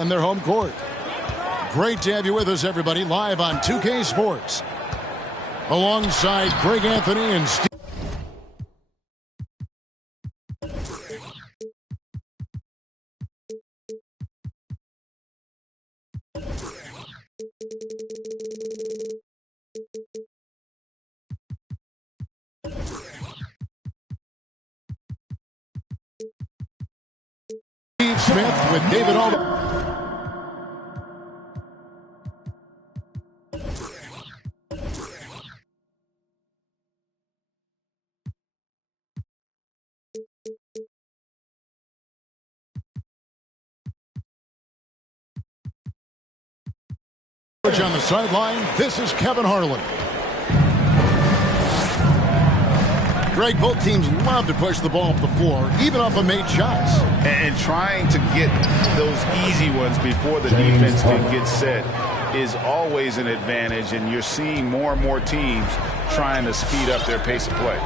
and their home court. Great to have you with us, everybody, live on 2K Sports. Alongside Greg Anthony and Steve. Steve Smith with David Aldridge. On the sideline, this is Kevin Harlan. Greg, both teams love to push the ball up the floor, even off of made shots. And trying to get those easy ones before the defense can get set is always an advantage, and you're seeing more and more teams trying to speed up their pace of play.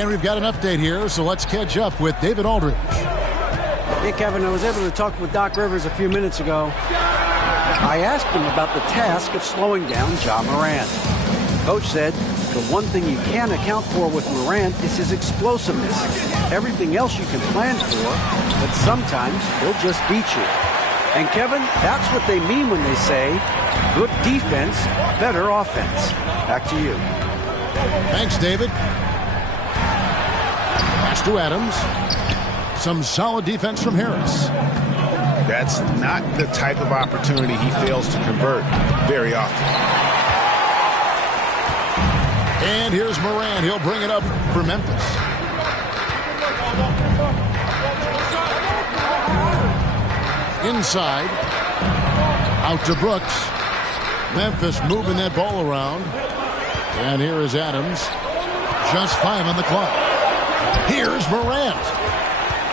And we've got an update here, so let's catch up with David Aldridge. Hey, Kevin, I was able to talk with Doc Rivers a few minutes ago. I asked him about the task of slowing down Ja Morant. Coach said the one thing you can account for with Morant is his explosiveness. Everything else you can plan for, but sometimes he'll just beat you. And Kevin, that's what they mean when they say good defense, better offense. Back to you. Thanks, David. Pass to Adams. Some solid defense from Harris. That's not the type of opportunity he fails to convert very often. And here's Morant. He'll bring it up for Memphis. Inside. Out to Brooks. Memphis moving that ball around. And here is Adams. Just 5 on the clock. Here's Morant.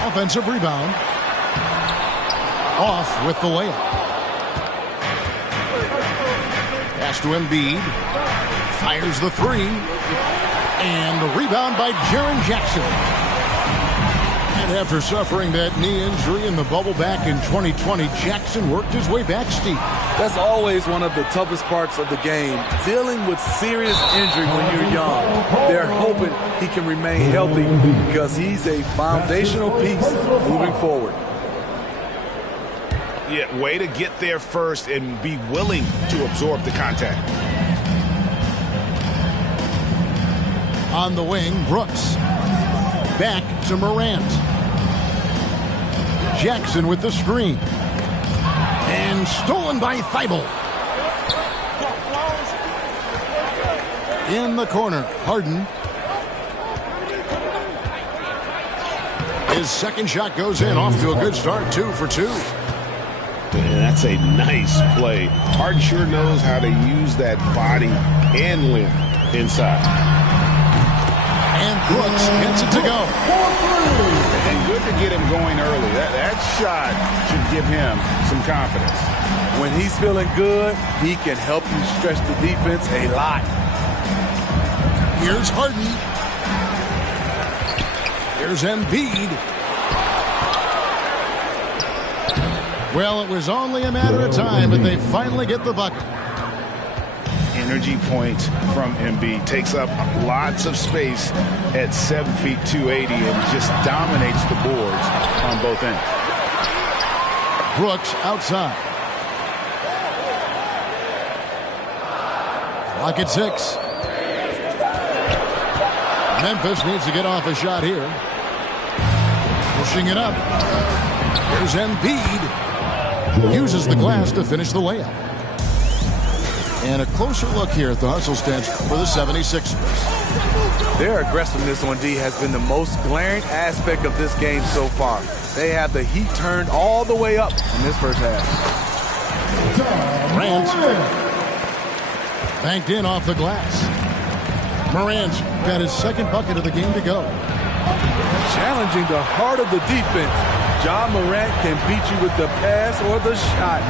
Offensive rebound. Off with the layup. Pass to Embiid. Fires the three. And the rebound by Jaren Jackson. And after suffering that knee injury in the bubble back in 2020, Jackson worked his way back, Steve. That's always one of the toughest parts of the game, dealing with serious injury when you're young. They're hoping he can remain healthy because he's a foundational piece moving forward. Yeah, way to get there first and be willing to absorb the contact. On the wing, Brooks. Back to Morant. Jackson with the screen. And stolen by Thibault. In the corner, Harden. His second shot goes in, off to a good start, 2 for 2. Man, that's a nice play. Harden sure knows how to use that body and length inside. And Brooks gets it to go. And good to get him going early. That shot should give him some confidence. When he's feeling good, he can help you stretch the defense a lot. Here's Harden. Here's Embiid. Well, it was only a matter of time, but they finally get the bucket. Energy points from Embiid. Takes up lots of space at 7 feet 280 and just dominates the boards on both ends. Brooks outside. Clock at 6. Memphis needs to get off a shot here. Pushing it up. Here's Embiid. Uses the glass to finish the layup. And a closer look here at the hustle stats for the 76ers. Their aggressiveness on D has been the most glaring aspect of this game so far. They have the heat turned all the way up in this first half. Morant. Banked in off the glass. Morant's got his second bucket of the game to go. Challenging the heart of the defense. Ja Morant can beat you with the pass or the shot.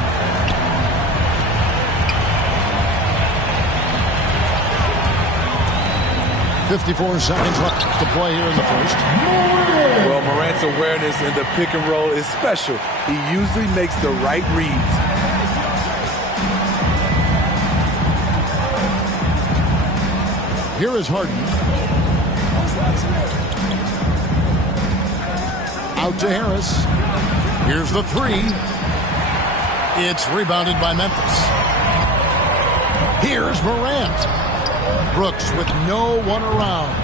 54 seconds left to play here in the first. Well, Morant's awareness in the pick and roll is special. He usually makes the right reads. Here is Harden. Out to Harris. Here's the three. It's rebounded by Memphis. Here's Morant. Brooks with no one around.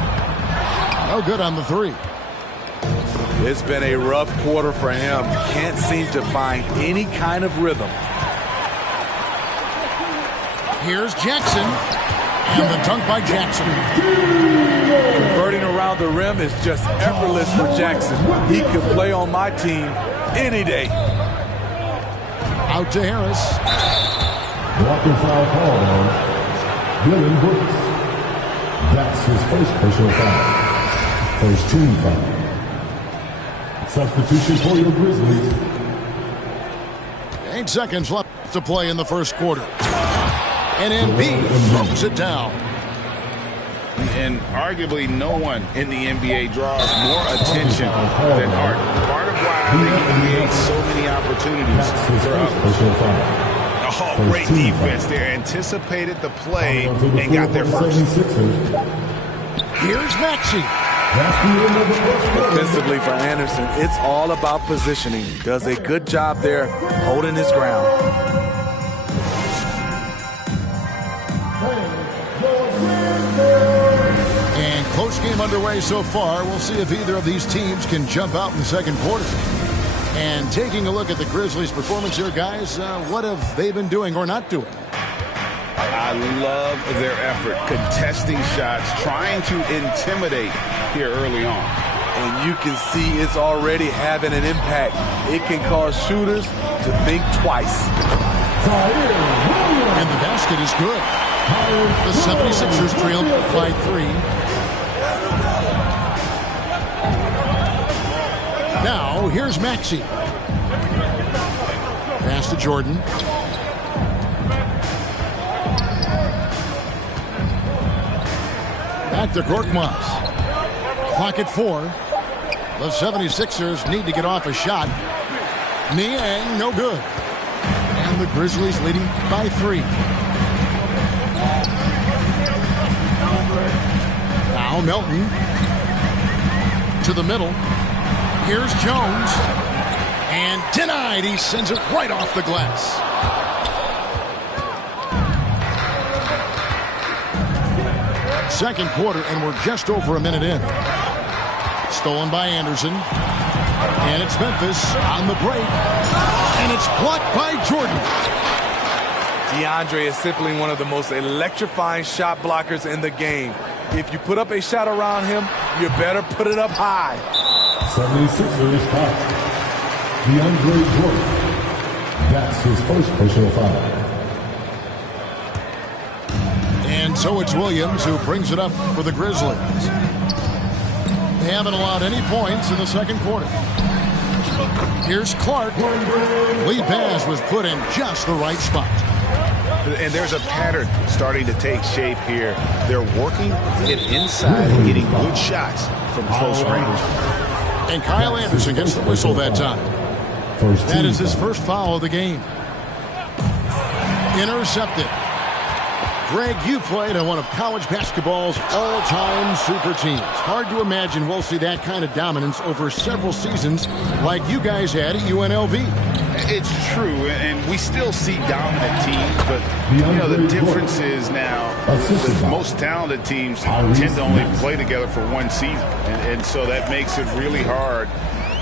No good on the three. It's been a rough quarter for him. Can't seem to find any kind of rhythm. Here's Jackson. And the dunk by Jackson. Converting around the rim is just effortless for Jackson. He could play on my team any day. Out to Harris. Walking foul call on Dillon Brooks. That's his first personal foul. First team foul. Substitution for your Grizzlies. 8 seconds left to play in the first quarter. And Embiid throws it down. And arguably no one in the NBA draws more attention than Harden. Part of why they create so many opportunities for others. Oh, great defense there. Anticipated the play and got there first. Here's Maxey. Defensively for Anderson, it's all about positioning. Does a good job there holding his ground. And close game underway so far. We'll see if either of these teams can jump out in the second quarter. And taking a look at the Grizzlies' performance here, guys, what have they been doing or not doing? I love their effort, contesting shots, trying to intimidate here early on. And you can see it's already having an impact. It can cause shooters to think twice. And the basket is good. The 76ers trail by 3. Now, here's Maxey. Pass to Jordan. Back to Korkmaz. Clock at 4. The 76ers need to get off a shot. Niang, no good. And the Grizzlies leading by 3. Now Melton to the middle. Here's Jones. And denied. He sends it right off the glass. Second quarter, and we're just over a minute in. Stolen by Anderson. And it's Memphis on the break. And it's blocked by Jordan. DeAndre is simply one of the most electrifying shot blockers in the game. If you put up a shot around him, you better put it up high. 76ers foul. DeAndre Jordan. That's his first personal foul. And so it's Williams who brings it up for the Grizzlies. They haven't allowed any points in the second quarter. Here's Clark. Lead pass was put in just the right spot. And there's a pattern starting to take shape here. They're working it inside and getting good shots from close range. And Kyle Anderson gets the whistle that time. That is his first foul of the game. Intercepted. Greg, you played on one of college basketball's all-time super teams. Hard to imagine we'll see that kind of dominance over several seasons like you guys had at UNLV. It's true, and we still see dominant teams, but the difference is now the most talented teams tend to only play together for one season, and so that makes it really hard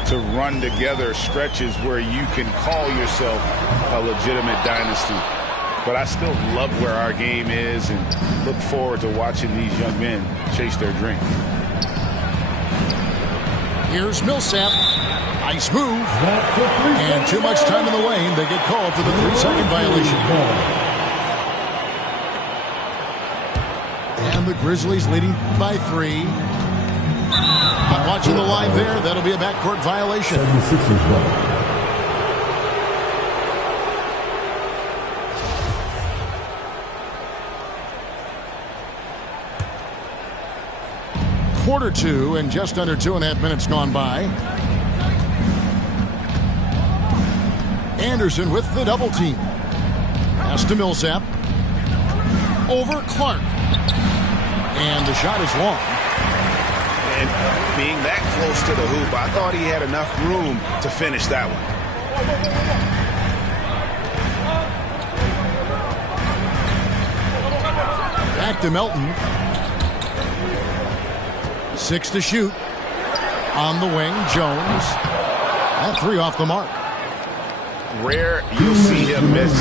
to run together stretches where you can call yourself a legitimate dynasty. But I still love where our game is and look forward to watching these young men chase their dream. Here's Millsap. Nice move. And too much time in the lane. They get called for the 3-second violation. And the Grizzlies leading by 3. I'm watching the line there. That'll be a backcourt violation. 76ers ball. quarter two and just under 2.5 minutes gone by. Anderson with the double team. Pass to Millsap. Over Clark. And the shot is long. And being that close to the hoop, I thought he had enough room to finish that one. Back to Melton. 6 to shoot. On the wing, Jones. That three off the mark. Rare you'll see him miss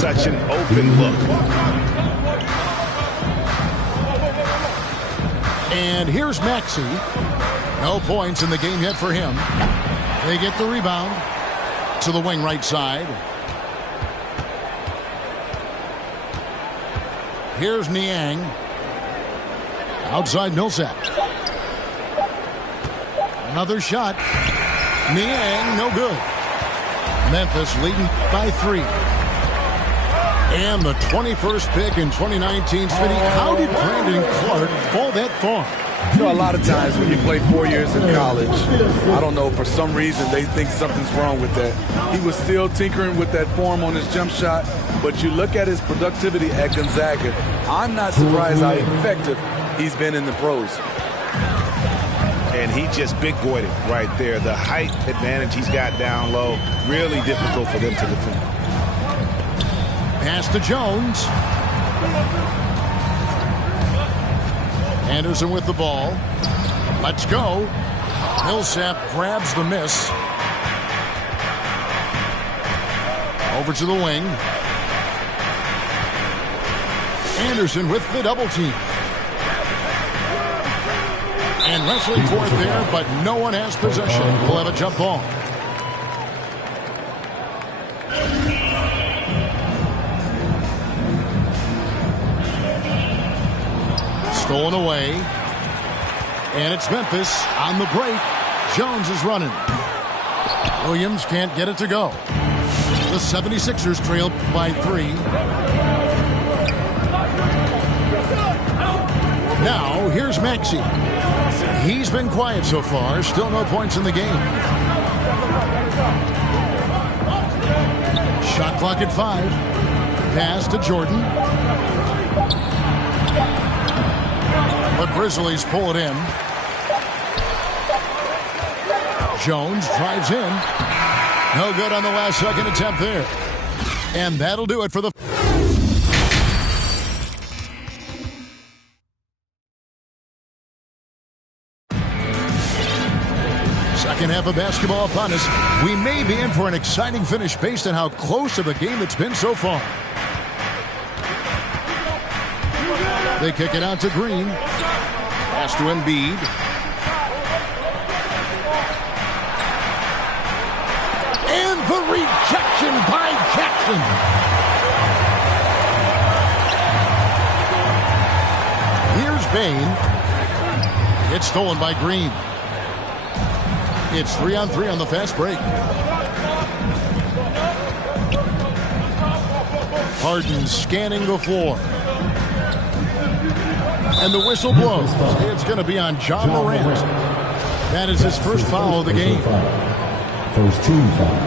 such an open look. And here's Maxey. No points in the game yet for him. They get the rebound to the wing right side. Here's Niang. Outside Millsap. Another shot. Niang, no good. Memphis leading by 3. And the 21st pick in 2019. Smitty, how did Brandon Clark fall that far? You know, a lot of times when you play 4 years in college, I don't know, for some reason they think something's wrong with that. He was still tinkering with that form on his jump shot, but you look at his productivity at Gonzaga, I'm not surprised how effective he's been in the pros. And he just big-boyed it right there. The height advantage he's got down low, really difficult for them to defend. Pass to Jones. Anderson with the ball. Let's go. Millsap grabs the miss. Over to the wing. Anderson with the double team. And wrestling for it there, but no one has possession. We'll have a jump ball. Stolen away. And it's Memphis on the break. Jones is running. Williams can't get it to go. The 76ers trail by 3. Now, here's Maxey. He's been quiet so far. Still no points in the game. Shot clock at 5. Pass to Jordan. The Grizzlies pull it in. Jones drives in. No good on the last second attempt there. And that'll do it for the... Second half of basketball upon us. We may be in for an exciting finish based on how close of a game it's been so far. They kick it out to Green. Pass to Embiid. And the rejection by Jackson. Here's Bane. It's stolen by Green. It's 3-on-3 on the fast break. Harden scanning the floor. And the whistle blows. It's going to be on Ja Morant. That is his first foul of the game. First team foul.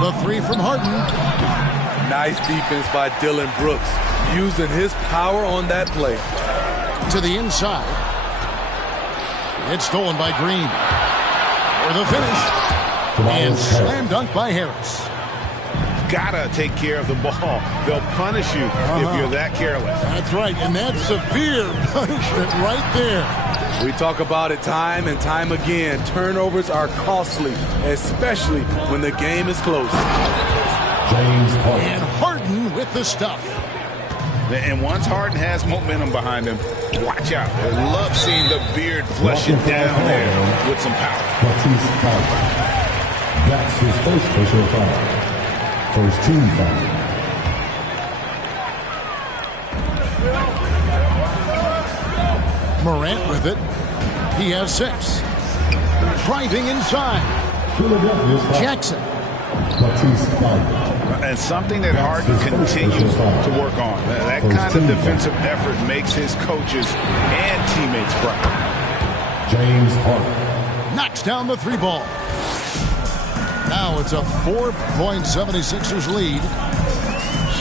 The 3 from Harden. Nice defense by Dylan Brooks, using his power on that play. To the inside. It's stolen by Green. For the finish. And slam dunk by Harris. Gotta take care of the ball. They'll punish you if you're that careless. That's right, and that's severe punishment right there. We talk about it time and time again. Turnovers are costly, especially when the game is close. James Harden. And Harden with the stuff. And once Harden has momentum behind him, watch out. I love seeing the beard flush it down there with some power. Matisse Thybulle. That's his first personal foul. First team foul. Morant with it. He has 6. Driving inside. Philadelphia's foul. Jackson. And something that Harden continues to work on. That kind of defensive effort makes his coaches and teammates proud. James Harden knocks down the three ball. Now it's a 4-point 76ers lead.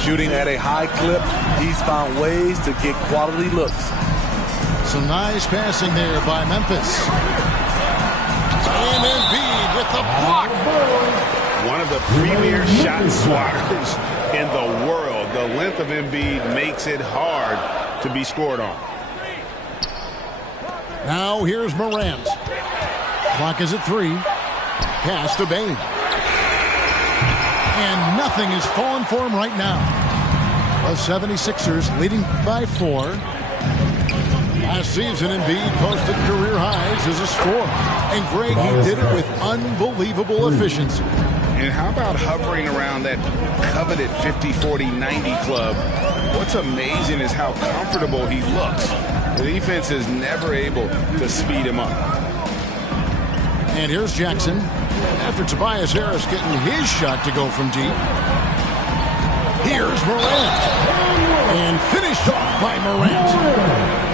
Shooting at a high clip, he's found ways to get quality looks. Some nice passing there by Memphis. And Embiid with the block. One of the premier shot swatters in the world. The length of Embiid makes it hard to be scored on. Now here's Morant. Clock is at 3. Pass to Bane. And nothing is falling for him right now. The 76ers leading by 4. Last season, Embiid posted career highs as a scorer. And Greg, he did it with unbelievable efficiency. And how about hovering around that coveted 50-40-90 club? What's amazing is how comfortable he looks. The defense is never able to speed him up. And here's Jackson. After Tobias Harris getting his shot to go from deep. Here's Morant. And finished off by Morant.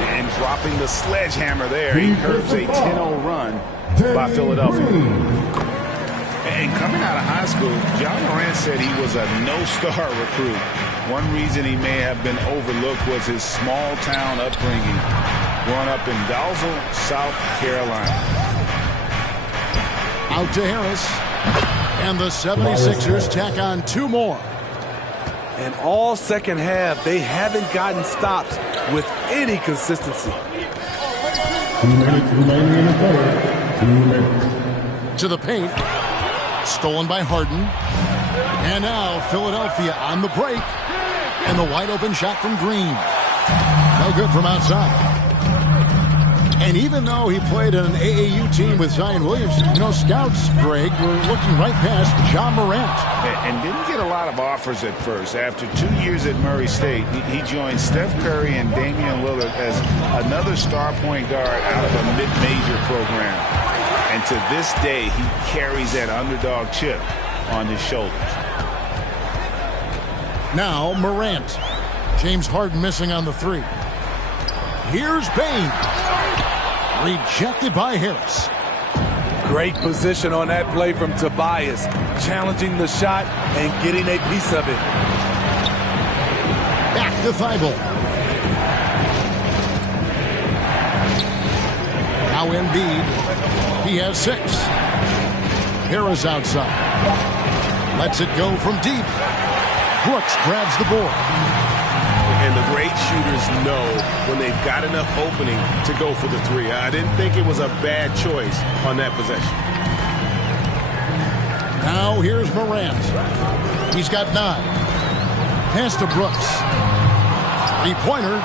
And dropping the sledgehammer there. He curves a 10-0 run by Philadelphia. And coming out of high school, John Morant said he was a no-star recruit. One reason he may have been overlooked was his small-town upbringing, growing up in Dalzell, South Carolina. Out to Harris. And the 76ers tack on 2 more. And all second half, they haven't gotten stops with any consistency. 2 minutes remaining in the third. 2 minutes. To the paint. Stolen by Harden. And now Philadelphia on the break. And the wide open shot from Green. No good from outside. And even though he played on an AAU team with Zion Williamson, you know, scouts, Greg, were looking right past John Morant. And didn't get a lot of offers at first. After 2 years at Murray State, he joined Steph Curry and Damian Lillard as another star point guard out of a mid-major program. And to this day, he carries that underdog chip on his shoulders. Now Morant. James Harden missing on the 3. Here's Bane. Rejected by Harris. Great position on that play from Tobias, challenging the shot and getting a piece of it. Back to Thibault. Now Embiid. He has 6. Harris outside. Lets it go from deep. Brooks grabs the board. And the great shooters know when they've got enough opening to go for the 3. I didn't think it was a bad choice on that possession. Now here's Morant. He's got 9. Pass to Brooks. 3-pointer.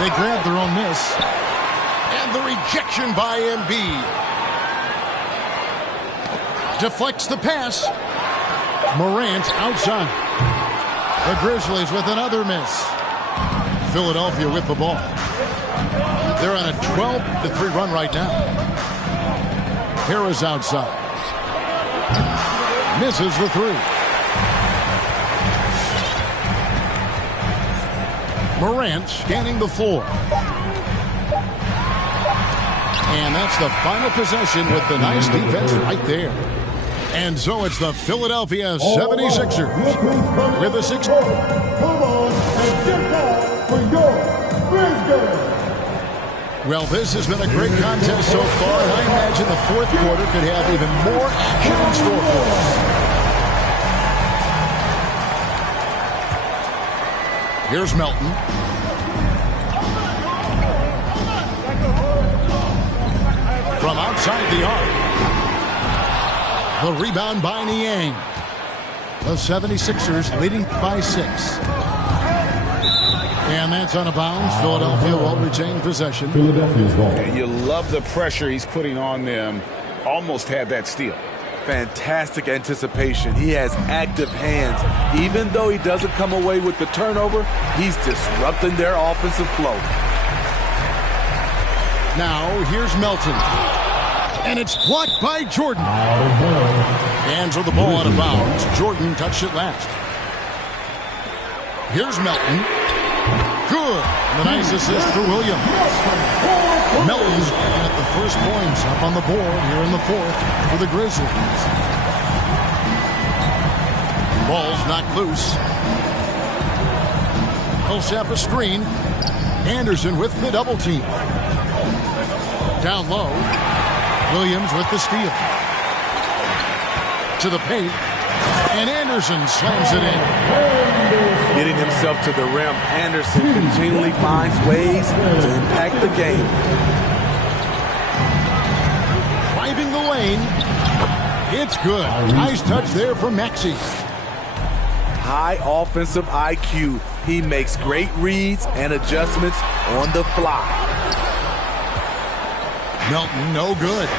They grab their own miss. And the rejection by Embiid. Deflects the pass. Morant outside. The Grizzlies with another miss. Philadelphia with the ball. They're on a 12-3 run right now. Harris outside. Misses the 3. Morant scanning the floor. And that's the final possession with the nice defense right there. And so it's the Philadelphia 76ers with a 6. Come on and get back for your Grizzlies. Well, this has been a great contest so far, and I imagine the 4th quarter could have even more action in store for us. Here's Melton. From outside the arc. The rebound by Niang. The 76ers leading by 6. And that's on a bounce. Philadelphia will retain possession. Philadelphia's ball. And you love the pressure he's putting on them. Almost had that steal. Fantastic anticipation. He has active hands. Even though he doesn't come away with the turnover, he's disrupting their offensive flow. Now, here's Melton. And it's blocked by Jordan. Hands of the ball out of bounds. Jordan touched it last. Here's Melton. Good. And a nice assist for Williams. Melton's at the first points up on the board here in the fourth for the Grizzlies. Ball's knocked loose. Millsap a screen. Anderson with the double team. Down low. Williams with the steal. To the paint. And Anderson slams it in. Getting himself to the rim, Anderson continually finds ways to impact the game. Driving the lane. It's good. Nice touch there from Maxey. High offensive IQ. He makes great reads and adjustments on the fly. Melton, no good.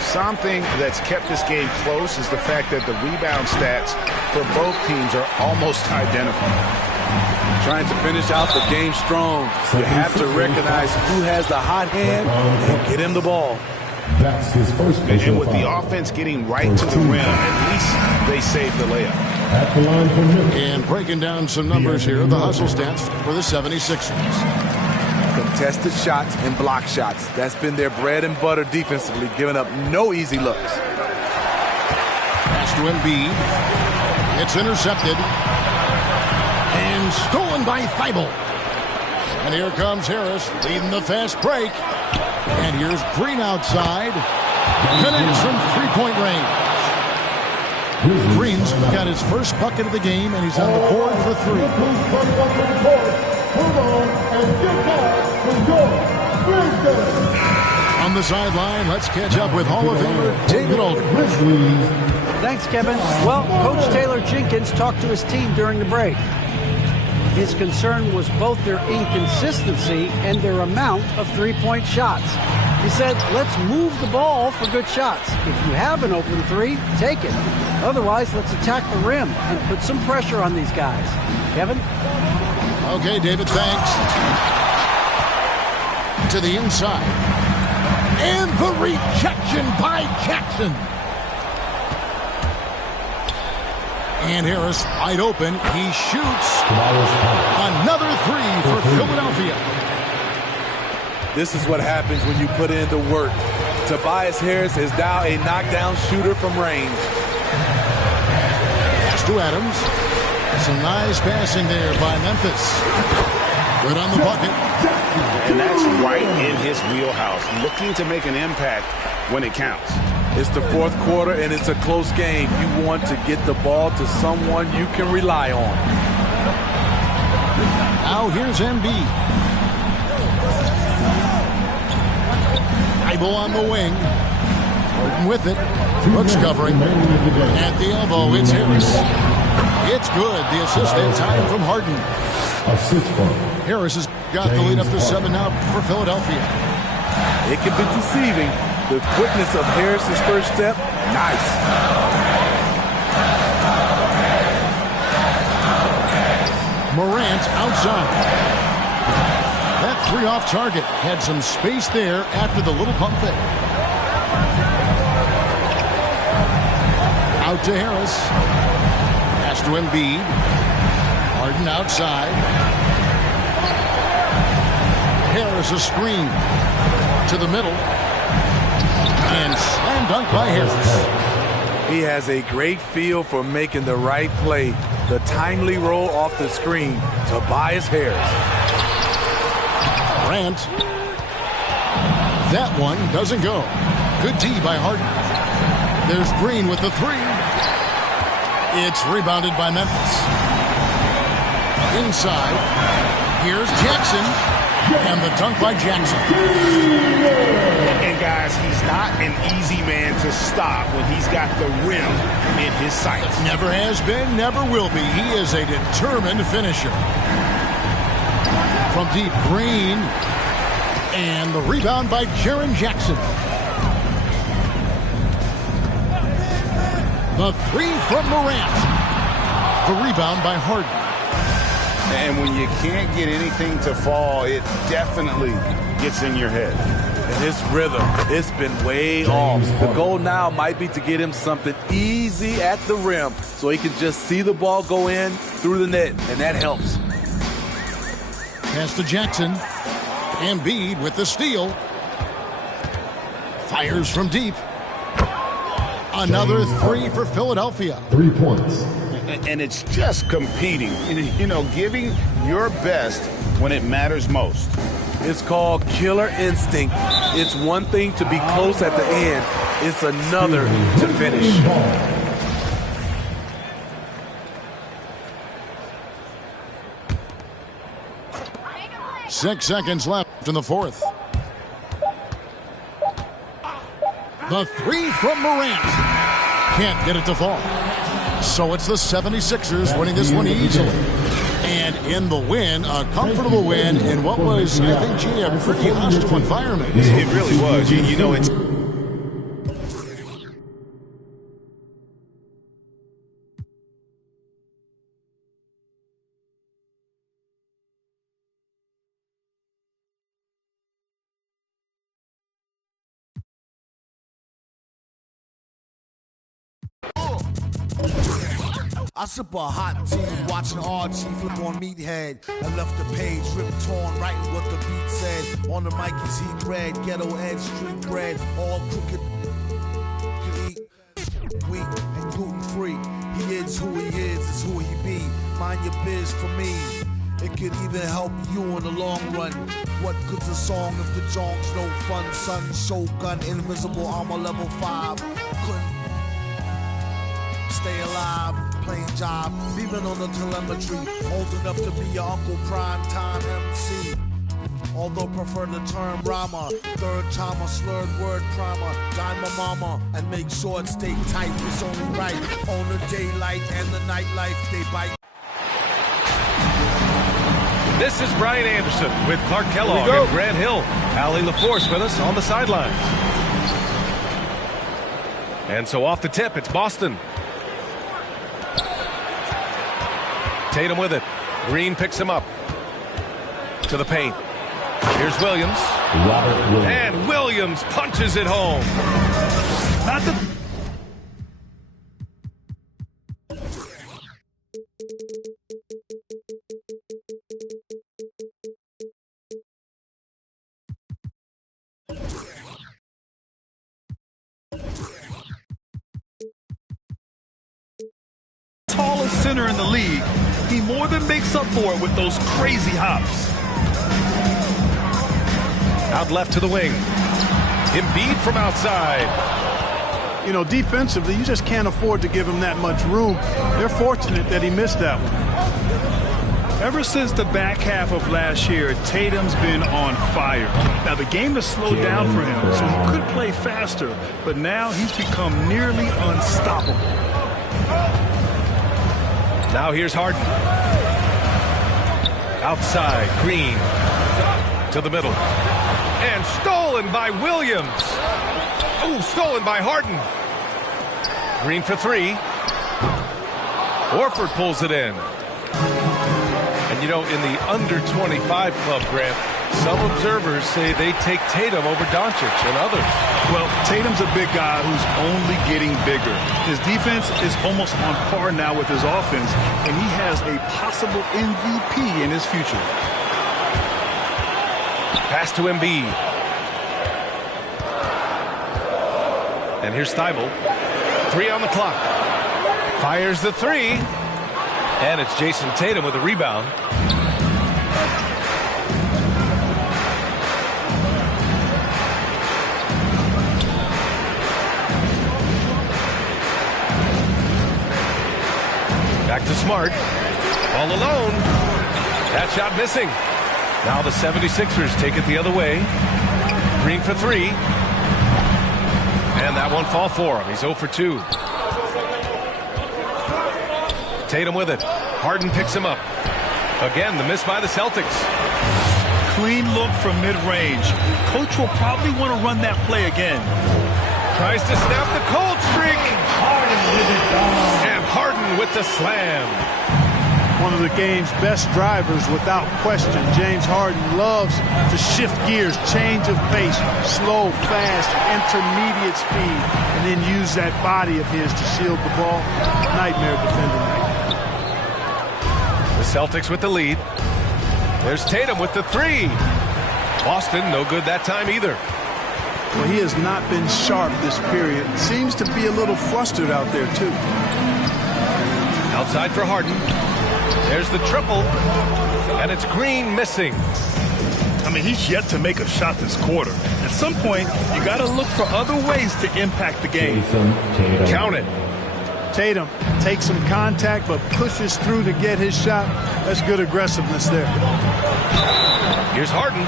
Something that's kept this game close is the fact that the rebound stats for both teams are almost identical. Trying to finish out the game strong, you have to recognize who has the hot hand and get him the ball. That's his first personal And with the foul. offense getting right to the rim, at least they saved the layup. At the line for Memphis. And breaking down some numbers here, the hustle stats for the 76ers. Contested shots and block shots. That's been their bread and butter defensively, giving up no easy looks. Pass to Embiid. It's intercepted. And stolen by Thibault. And here comes Harris leading the fast break. And here's Green outside. Connects from three-point range. Green's got his first bucket of the game, and he's on the board for three. On the sideline, let's catch up with Hall of Famer David Aldridge. Thanks, Kevin. Well, Coach Taylor Jenkins talked to his team during the break. His concern was both their inconsistency and their amount of three-point shots. He said, let's move the ball for good shots. If you have an open three, take it. Otherwise, let's attack the rim and put some pressure on these guys. Kevin? Okay, David, thanks. To the inside. And the rejection by Jackson. And Harris wide open. He shoots another three for Philadelphia. This is what happens when you put in the work. Tobias Harris is now a knockdown shooter from range. Pass to Adams. Some nice passing there by Memphis. Good on the bucket. And that's right in his wheelhouse, looking to make an impact when it counts. It's the fourth quarter, and it's a close game. You want to get the ball to someone you can rely on. Now here's Embiid. Thibault on the wing. Harden with it. Brooks covering. At the elbow, it's Harris. It's good. The assist that time from Harden. Harris has got the lead up to 7 now for Philadelphia. It can be deceiving. The quickness of Harris's first step, nice. Morant outside. That three off target had some space there after the little pump fake. Out to Harris. Pass to Embiid. Harden outside. Harris a screen to the middle. And slam dunk by Harris. He has a great feel for making the right play. The timely roll off the screen. Tobias Harris. Grant. That one doesn't go. Good D by Harden. There's Green with the three. It's rebounded by Memphis. Inside. Here's Jackson. And the dunk by Jackson. And guys, he's not an easy man to stop when he's got the rim in his sights. Never has been, never will be. He is a determined finisher. From deep, Green. And the rebound by Jaren Jackson. The three from Morant. The rebound by Harden. And when you can't get anything to fall, it definitely gets in your head. his rhythm, it's been way off. The goal now might be to get him something easy at the rim so he can just see the ball go in through the net, and that helps. Pass to Jackson. Embiid with the steal. Fires from deep. Another three for Philadelphia. 3 points. And it's just competing, you know, giving your best when it matters most. It's called killer instinct. It's one thing to be close at the end. It's another to finish. 6 seconds left in the fourth. The three from Morant. Can't get it to fall. So it's the 76ers winning this one easily. And in the win, a comfortable win in what was, I think, G, a pretty hostile environment. It really was. You know, it's... I sip a hot tea, watching RG flip on Meathead. I left the page ripped torn, writing what the beat said. On the mic is heat bread, ghetto edge, street bread, all crooked. Can eat wheat and gluten free. He is who he is who he be. Mind your biz for me. It could even help you in the long run. What good's a song if the jong's no fun? Son, Shogun, invisible armor level 5. Couldn't stay alive, playing job, leaving on the telemetry, old enough to be your Uncle Prime Time MC. Although prefer the term Rama, third time a slurred word primer, dime my mama, and make sure it stay tight, it's only right, on the daylight and the nightlife, they bite. This is Brian Anderson with Clark Kellogg and Grant Hill. Allie LaForce with us on the sidelines. And so off the tip, it's Boston. Tatum with it. Green picks him up. To the paint. Here's Williams. And Williams punches it home. Not the... Tallest center in the league, he more than makes up for it with those crazy hops. Out left to the wing. Embiid from outside. You know, defensively, you just can't afford to give him that much room. They're fortunate that he missed that one. Ever since the back half of last year, Tatum's been on fire. Now, the game has slowed down for him, so he could play faster, but now he's become nearly unstoppable. Now here's Harden. Outside, Green. To the middle. And stolen by Williams. Oh, stolen by Harden. Green for three. Horford pulls it in. And you know, in the under 25 club, Grant, some observers say they take Tatum over Doncic and others. Well, Tatum's a big guy who's only getting bigger. His defense is almost on par now with his offense, and he has a possible MVP in his future. Pass to Embiid. And here's Thibault. 3 on the clock. Fires the three. And it's Jason Tatum with a rebound. Back to Smart. All alone. That shot missing. Now the 76ers take it the other way. Green for three. And that won't fall for him. He's 0 for 2. Tatum with it. Harden picks him up. Again, the miss by the Celtics. Clean look from mid-range. Coach will probably want to run that play again. Tries to snap the cold streak. And Harden with the slam. one of the game's best drivers without question. James Harden loves to shift gears, change of pace, slow, fast, intermediate speed, and then use that body of his to shield the ball. Nightmare defending that. The Celtics with the lead. There's Tatum with the three. Boston, no good that time either. Well, he has not been sharp this period. Seems to be a little flustered out there, too. Outside for Harden. There's the triple. And it's Green missing. I mean, he's yet to make a shot this quarter. At some point, you got to look for other ways to impact the game. Count it. Tatum takes some contact but pushes through to get his shot. That's good aggressiveness there. Here's Harden.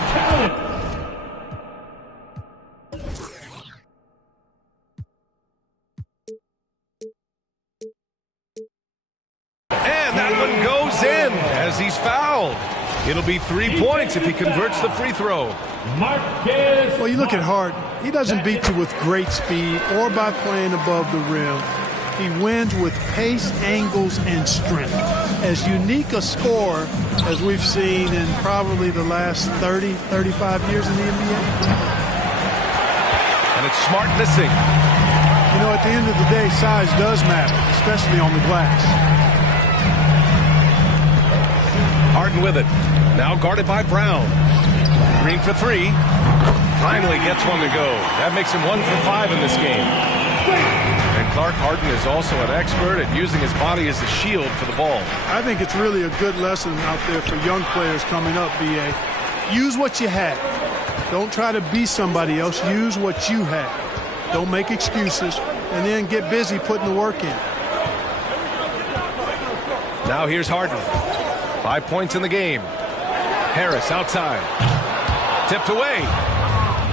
And that one goes in as he's fouled. It'll be 3 points if he converts the free throw. Well, you look at Harden. He doesn't beat you with great speed or by playing above the rim. He wins with pace, angles, and strength. As unique a scorer as we've seen in probably the last 30, 35 years in the NBA. And it's Smart missing. You know, at the end of the day, size does matter, especially on the glass. Harden with it. Now guarded by Brown. Green for three. Finally gets one to go. That makes him 1 for 5 in this game. And Clark, Harden is also an expert at using his body as a shield for the ball. I think it's really a good lesson out there for young players coming up, B.A. Use what you have. Don't try to be somebody else. Use what you have. Don't make excuses. And then get busy putting the work in. Now here's Harden. 5 points in the game. Harris outside. Tipped away.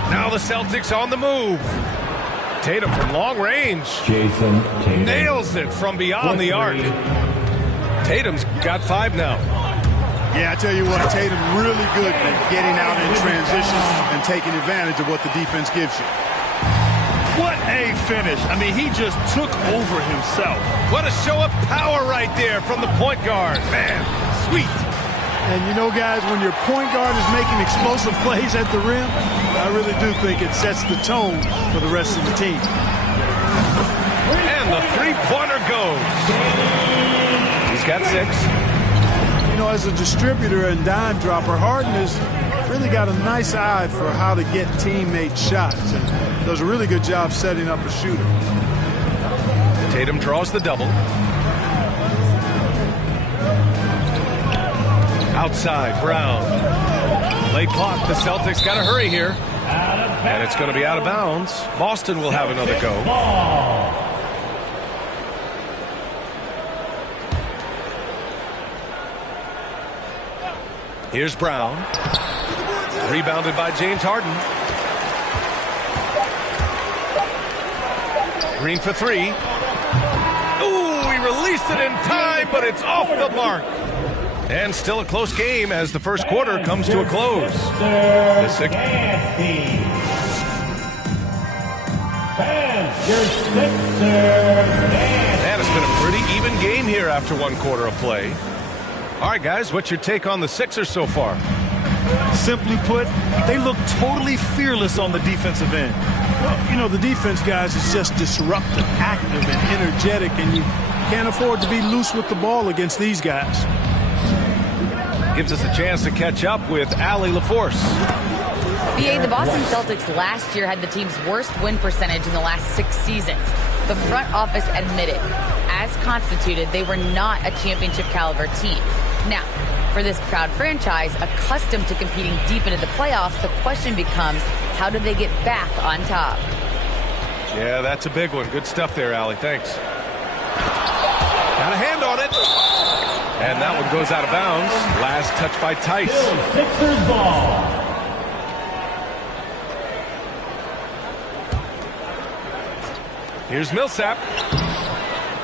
Now the Celtics on the move. Tatum from long range. Jason Tatum nails it from beyond the arc. Tatum's got 5 now. Yeah, I tell you what, Tatum really good at getting out in transition and taking advantage of what the defense gives you. What a finish. I mean, he just took over himself. What a show of power right there from the point guard. Man, sweet. And you know, guys, when your point guard is making explosive plays at the rim, I really do think it sets the tone for the rest of the team. And the three-pointer goes. He's got 6. You know, as a distributor and dime dropper, Harden has really got a nice eye for how to get teammate shots and does a really good job setting up a shooter. Tatum draws the double. Outside, Brown. Late clock, the Celtics got to hurry here. And it's going to be out of bounds. Boston will have another go. Here's Brown. Rebounded by James Harden. Green for 3. Ooh, he released it in time, but it's off the mark. And still a close game as the first quarter comes to a close. The sixth. Man, it's been a pretty even game here after 1 quarter of play. All right, guys, what's your take on the Sixers so far? Simply put, they look totally fearless on the defensive end. Well, you know, the defense, guys, is just disruptive, active, and energetic, and you can't afford to be loose with the ball against these guys. Gives us a chance to catch up with Allie LaForce. BA, the Boston Celtics last year had the team's worst win percentage in the last 6 seasons. The front office admitted, as constituted, they were not a championship caliber team. Now, for this proud franchise, accustomed to competing deep into the playoffs, the question becomes, how do they get back on top? Yeah, that's a big one. Good stuff there, Allie. Thanks. Got a hand on it. And that one goes out of bounds. Last touch by Tice. Sixers ball. Here's Millsap.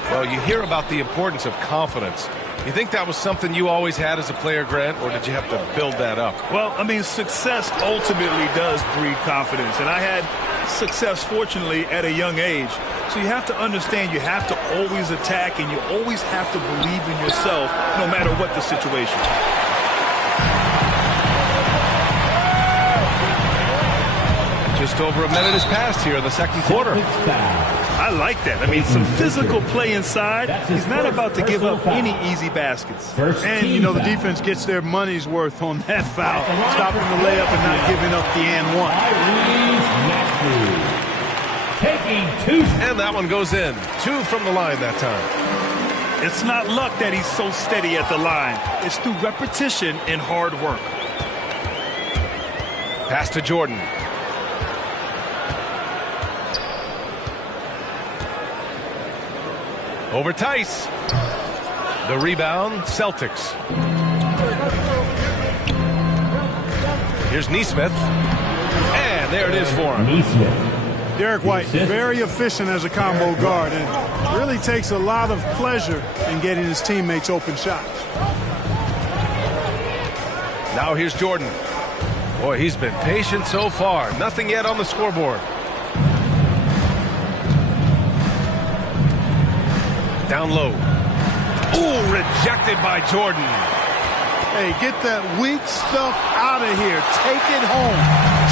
Well, you hear about the importance of confidence. You think that was something you always had as a player, Grant, or did you have to build that up? Well, I mean, success ultimately does breed confidence. And I had success, fortunately, at a young age. So you have to understand you have to always attack and you always have to believe in yourself no matter what the situation. Just over a minute has passed here in the second quarter. I like that. I mean, some physical play inside. He's not about to give up any easy baskets. And, you know, the defense gets their money's worth on that foul. Stopping the layup and not giving up the and one. And that one goes in. 2 from the line that time. It's not luck that he's so steady at the line. It's through repetition and hard work. Pass to Jordan. Over Tice. The rebound, Celtics. Here's Nesmith. And there it is for him. Derek White, very efficient as a combo guard and really takes a lot of pleasure in getting his teammates open shots. Now here's Jordan. Boy, he's been patient so far. Nothing yet on the scoreboard. Down low. Ooh, rejected by Jordan. Hey, get that weak stuff out of here. Take it home.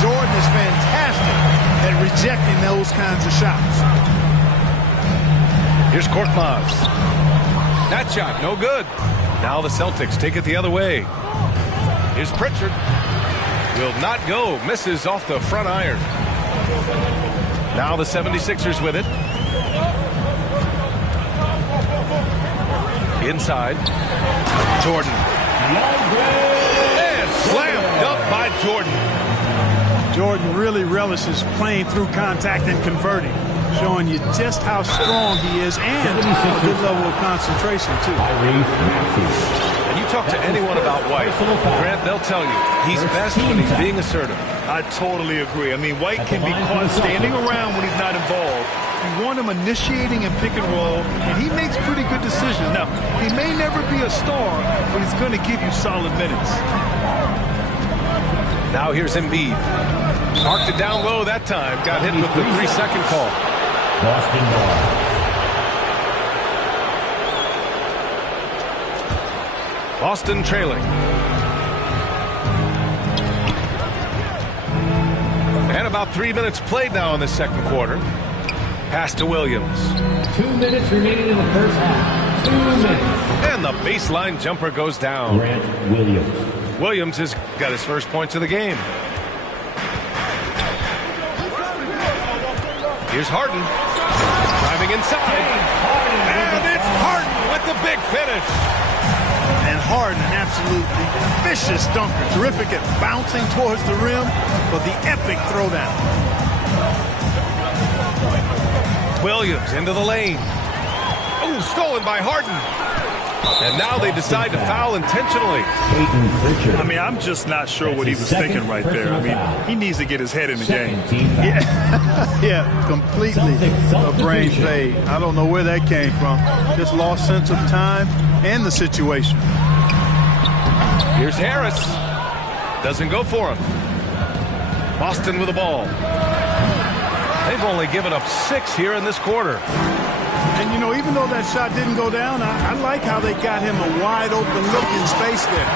Jordan is fantastic at rejecting those kinds of shots. Here's Korkmaz. That shot, no good. Now the Celtics take it the other way. Here's Pritchard. Will not go. Misses off the front iron. Now the 76ers with it. Inside. Jordan. And slammed up by Jordan. Jordan really relishes playing through contact and converting, showing you just how strong he is and a good level of concentration, too. And you talk to anyone about White, Grant, they'll tell you he's best when he's being assertive. I totally agree. I mean, White can be caught standing around when he's not involved. You want him initiating and pick and roll, and he makes pretty good decisions. Now, he may never be a star, but he's going to give you solid minutes. Now here's Embiid. Marked it down low that time. Got hit with the 3-second call. Boston ball. Boston trailing. And about 3 minutes played now in the second quarter. Pass to Williams. 2 minutes remaining in the first half. 2 minutes. And the baseline jumper goes down. Grant Williams. Williams has got his first points of the game. Here's Harden. Driving inside. And it's Harden with the big finish. And Harden, an absolutely vicious dunker. Terrific at bouncing towards the rim, but the epic throwdown. Williams into the lane. Oh, stolen by Harden. And now they decide to foul intentionally. I mean, I'm just not sure what he was thinking right there. I mean, he needs to get his head in the game. Yeah, yeah, completely a brain fade. I don't know where that came from. Just lost sense of time and the situation. Here's Harris. Doesn't go for him. Boston with the ball. They've only given up 6 here in this quarter. And, you know, even though that shot didn't go down, I like how they got him a wide open look in space there.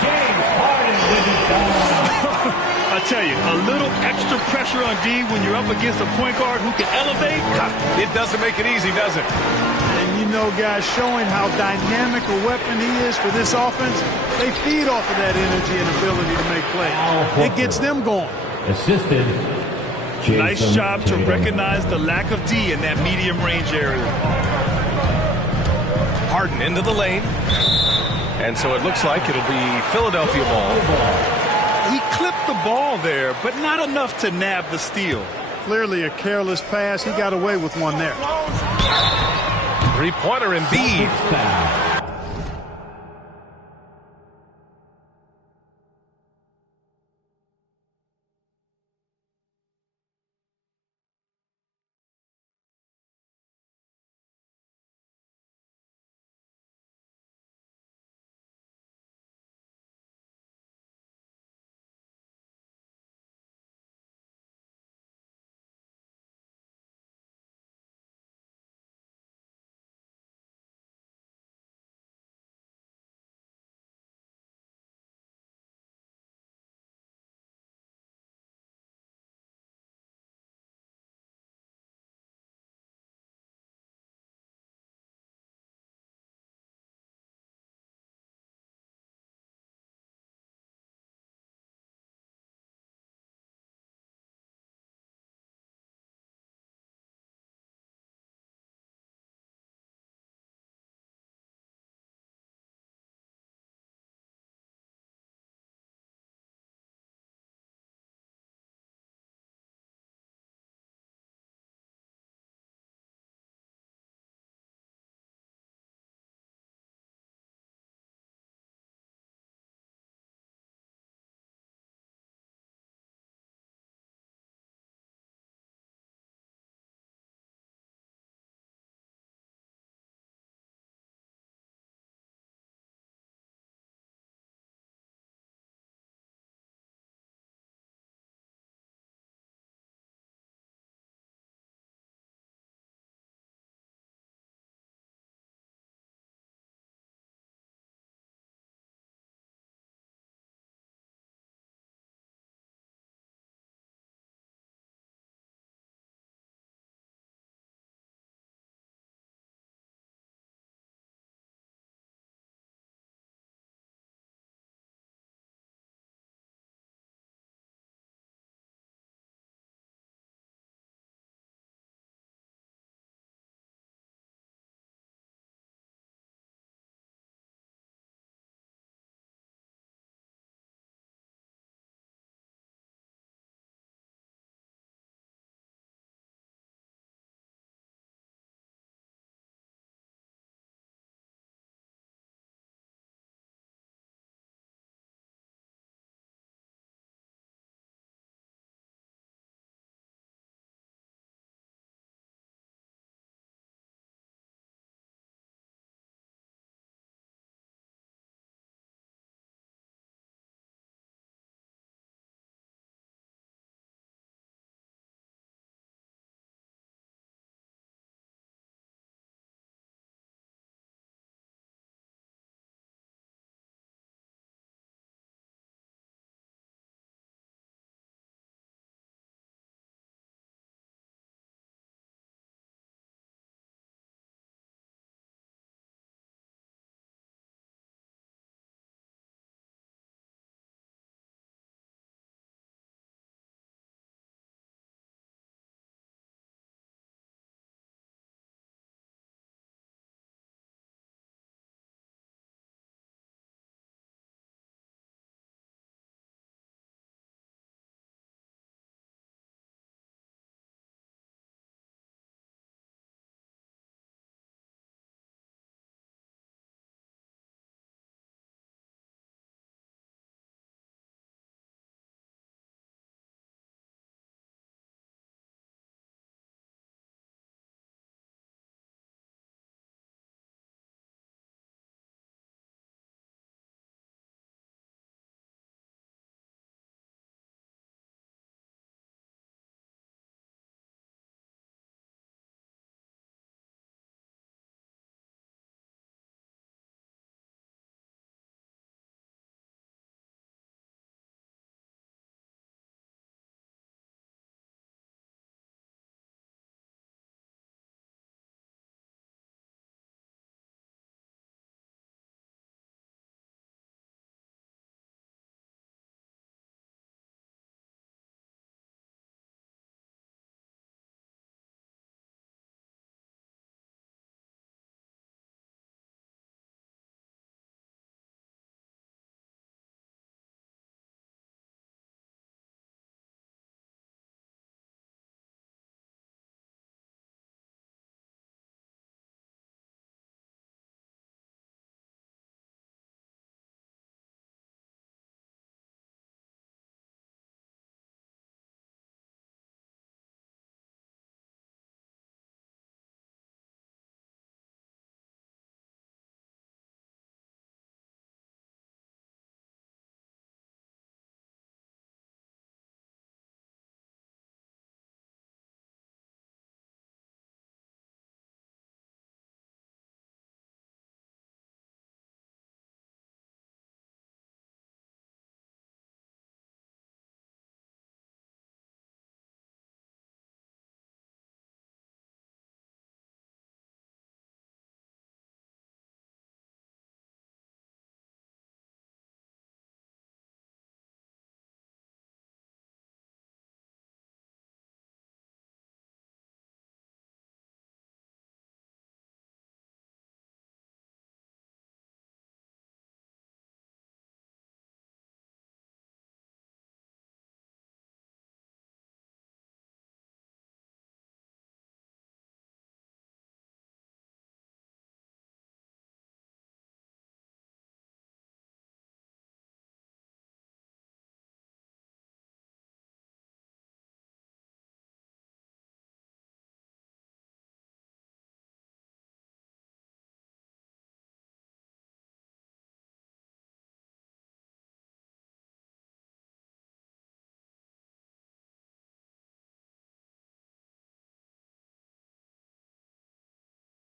I tell you, a little extra pressure on D when you're up against a point guard who can elevate. It doesn't make it easy, does it? And, you know, guys, showing how dynamic a weapon he is for this offense, they feed off of that energy and ability to make plays. It gets them going. Assisted. Nice job to recognize the lack of D in that medium range area. Harden into the lane. And so it looks like it'll be Philadelphia ball. He clipped the ball there, but not enough to nab the steal. Clearly a careless pass. He got away with one there. Three-pointer Embiid.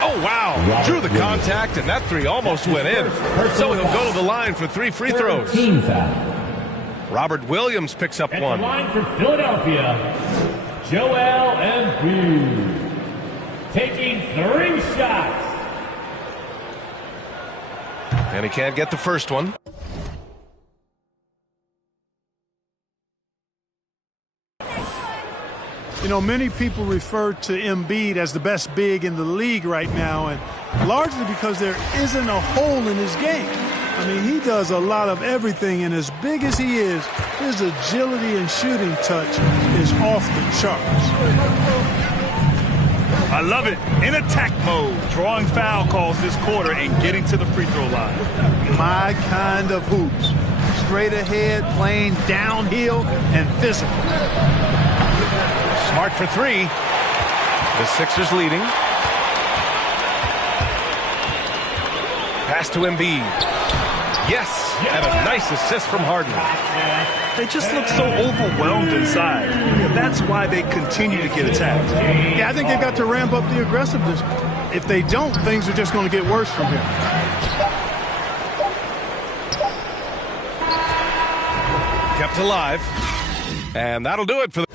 Oh, wow. Drew the contact, and that three almost went in. So he'll go to the line for 3 free throws. Team foul. Robert Williams picks up At one. the line for Philadelphia, Joel Embiid. Taking 3 shots. And he can't get the first one. You know, many people refer to Embiid as the best big in the league right now, and largely because there isn't a hole in his game. I mean, he does a lot of everything, and as big as he is, his agility and shooting touch is off the charts. I love it. In attack mode, drawing foul calls this quarter and getting to the free throw line. My kind of hoops. Straight ahead, playing downhill, and physical. Smart for 3. The Sixers leading. Pass to Embiid. Yes, and a nice assist from Harden. They just look so overwhelmed inside. That's why they continue to get attacked. Yeah, I think they've got to ramp up the aggressiveness. If they don't, things are just going to get worse from here. Kept alive. And that'll do it for the...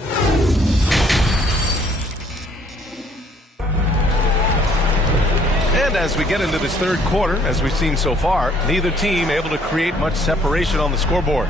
And as we get into this third quarter, as we've seen so far, neither team able to create much separation on the scoreboard.